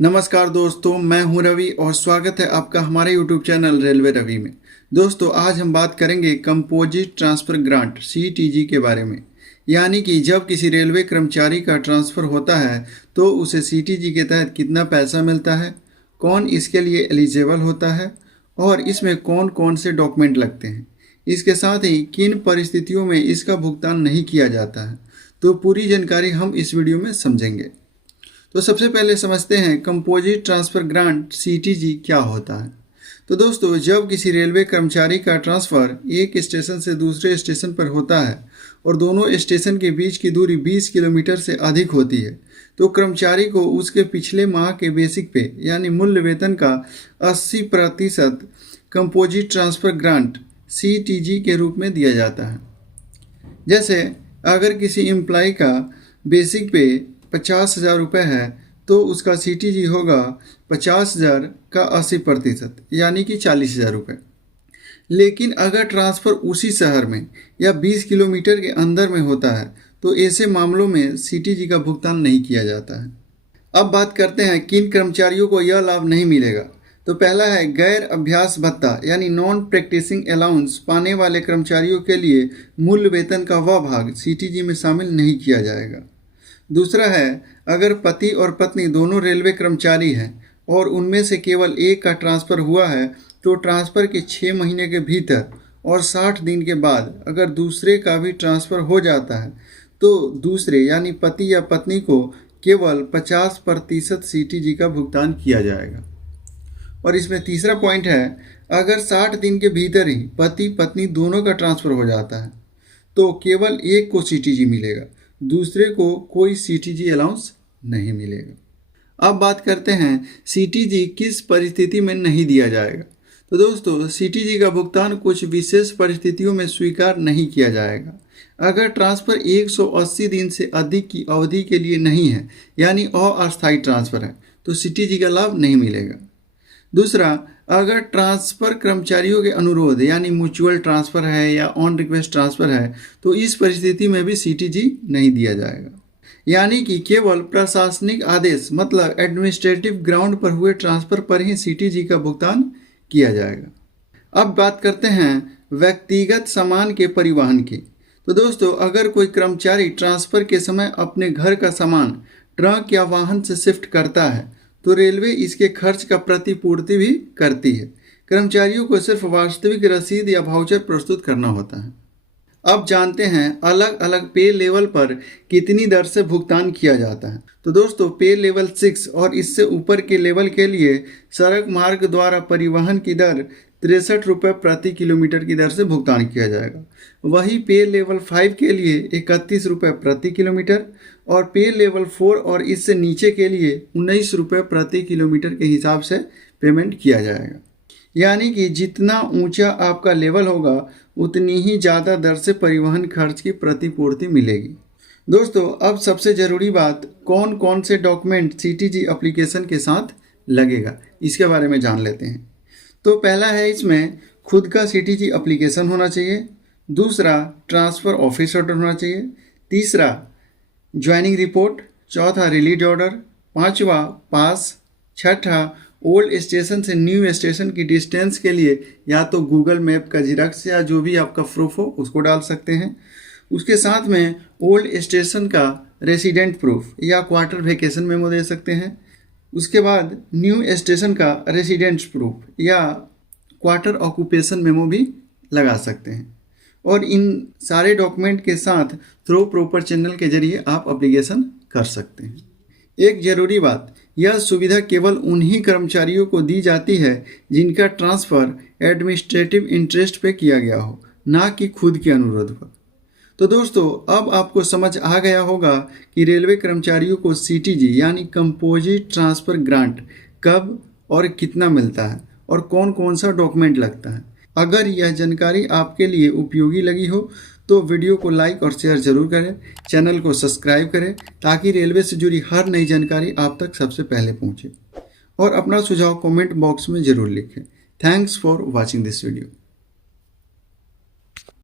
नमस्कार दोस्तों, मैं हूं रवि और स्वागत है आपका हमारे YouTube चैनल रेलवे रवि में। दोस्तों, आज हम बात करेंगे कंपोजिट ट्रांसफ़र ग्रांट (CTG) के बारे में। यानी कि जब किसी रेलवे कर्मचारी का ट्रांसफ़र होता है तो उसे CTG के तहत कितना पैसा मिलता है, कौन इसके लिए एलिजिबल होता है और इसमें कौन कौन से डॉक्यूमेंट लगते हैं। इसके साथ ही किन परिस्थितियों में इसका भुगतान नहीं किया जाता है, तो पूरी जानकारी हम इस वीडियो में समझेंगे। तो सबसे पहले समझते हैं कंपोजिट ट्रांसफ़र ग्रांट (CTG) क्या होता है। तो दोस्तों, जब किसी रेलवे कर्मचारी का ट्रांसफ़र एक स्टेशन से दूसरे स्टेशन पर होता है और दोनों स्टेशन के बीच की दूरी 20 किलोमीटर से अधिक होती है, तो कर्मचारी को उसके पिछले माह के बेसिक पे यानी मूल वेतन का 80% कंपोजिट ट्रांसफ़र ग्रांट (CTG) के रूप में दिया जाता है। जैसे अगर किसी एम्प्लॉय का बेसिक पे 50,000 रुपये है तो उसका CTG होगा 50,000 का 80% यानी कि 40,000 रुपये। लेकिन अगर ट्रांसफ़र उसी शहर में या 20 किलोमीटर के अंदर में होता है तो ऐसे मामलों में CTG का भुगतान नहीं किया जाता है। अब बात करते हैं किन कर्मचारियों को यह लाभ नहीं मिलेगा। तो पहला है गैर अभ्यास भत्ता यानी नॉन प्रैक्टिसिंग अलाउंस पाने वाले कर्मचारियों के लिए मूल वेतन का वह भाग CTG में शामिल नहीं किया जाएगा। दूसरा है अगर पति और पत्नी दोनों रेलवे कर्मचारी हैं और उनमें से केवल एक का ट्रांसफ़र हुआ है तो ट्रांसफ़र के 6 महीने के भीतर और 60 दिन के बाद अगर दूसरे का भी ट्रांसफ़र हो जाता है तो दूसरे यानी पति या पत्नी को केवल 50% CTG का भुगतान किया जाएगा। और इसमें तीसरा पॉइंट है अगर 60 दिन के भीतर ही पति पत्नी दोनों का ट्रांसफ़र हो जाता है तो केवल एक को CTG मिलेगा, दूसरे को कोई CTG अलाउंस नहीं मिलेगा। अब बात करते हैं CTG किस परिस्थिति में नहीं दिया जाएगा। तो दोस्तों, CTG का भुगतान कुछ विशेष परिस्थितियों में स्वीकार नहीं किया जाएगा। अगर ट्रांसफ़र 180 दिन से अधिक की अवधि के लिए नहीं है यानी अस्थायी ट्रांसफ़र है तो CTG का लाभ नहीं मिलेगा। दूसरा, अगर ट्रांसफ़र कर्मचारियों के अनुरोध यानी म्यूचुअल ट्रांसफ़र है या ऑन रिक्वेस्ट ट्रांसफ़र है तो इस परिस्थिति में भी CTG नहीं दिया जाएगा। यानी कि केवल प्रशासनिक आदेश मतलब एडमिनिस्ट्रेटिव ग्राउंड पर हुए ट्रांसफ़र पर ही CTG का भुगतान किया जाएगा। अब बात करते हैं व्यक्तिगत सामान के परिवहन की। तो दोस्तों, अगर कोई कर्मचारी ट्रांसफ़र के समय अपने घर का सामान ट्रक या वाहन से शिफ्ट करता है तो रेलवे इसके खर्च का प्रतिपूर्ति भी करती है। कर्मचारियों को सिर्फ वास्तविक रसीद या वाउचर प्रस्तुत करना होता है। अब जानते हैं अलग अलग पे लेवल पर कितनी दर से भुगतान किया जाता है। तो दोस्तों, पे लेवल 6 और इससे ऊपर के लेवल के लिए सड़क मार्ग द्वारा परिवहन की दर 63 रुपये प्रति किलोमीटर की दर से भुगतान किया जाएगा। वही पे लेवल 5 के लिए 31 रुपये प्रति किलोमीटर और पे लेवल 4 और इससे नीचे के लिए 19 रुपये प्रति किलोमीटर के हिसाब से पेमेंट किया जाएगा। यानी कि जितना ऊंचा आपका लेवल होगा उतनी ही ज़्यादा दर से परिवहन खर्च की प्रतिपूर्ति मिलेगी। दोस्तों, अब सबसे ज़रूरी बात कौन कौन से डॉक्यूमेंट CTG एप्लीकेशन के साथ लगेगा इसके बारे में जान लेते हैं। तो पहला है इसमें खुद का CTG एप्लीकेशन होना चाहिए। दूसरा, ट्रांसफ़र ऑफिस ऑर्डर होना चाहिए। तीसरा, ज्वाइनिंग रिपोर्ट। चौथा, रिलीज ऑर्डर। पाँचवा, पास। छठा, ओल्ड स्टेशन से न्यू स्टेशन की डिस्टेंस के लिए या तो गूगल मैप का जिराक्स या जो भी आपका प्रूफ हो उसको डाल सकते हैं। उसके साथ में ओल्ड स्टेशन का रेसिडेंट प्रूफ या क्वार्टर वेकेशन मेमो दे सकते हैं। उसके बाद न्यू स्टेशन का रेसिडेंट प्रूफ या क्वार्टर ऑक्यूपेशन मेमो भी लगा सकते हैं। और इन सारे डॉक्यूमेंट के साथ थ्रू प्रॉपर चैनल के जरिए आप एप्लीकेशन कर सकते हैं। एक ज़रूरी बात, यह सुविधा केवल उन्हीं कर्मचारियों को दी जाती है जिनका ट्रांसफ़र एडमिनिस्ट्रेटिव इंटरेस्ट पे किया गया हो, ना कि खुद के अनुरोध पर। तो दोस्तों, अब आपको समझ आ गया होगा कि रेलवे कर्मचारियों को CTG यानी कंपोजिट ट्रांसफ़र ग्रांट कब और कितना मिलता है और कौन कौन सा डॉक्यूमेंट लगता है। अगर यह जानकारी आपके लिए उपयोगी लगी हो तो वीडियो को लाइक और शेयर ज़रूर करें, चैनल को सब्सक्राइब करें ताकि रेलवे से जुड़ी हर नई जानकारी आप तक सबसे पहले पहुंचे। और अपना सुझाव कमेंट बॉक्स में ज़रूर लिखें। Thanks for watching this video.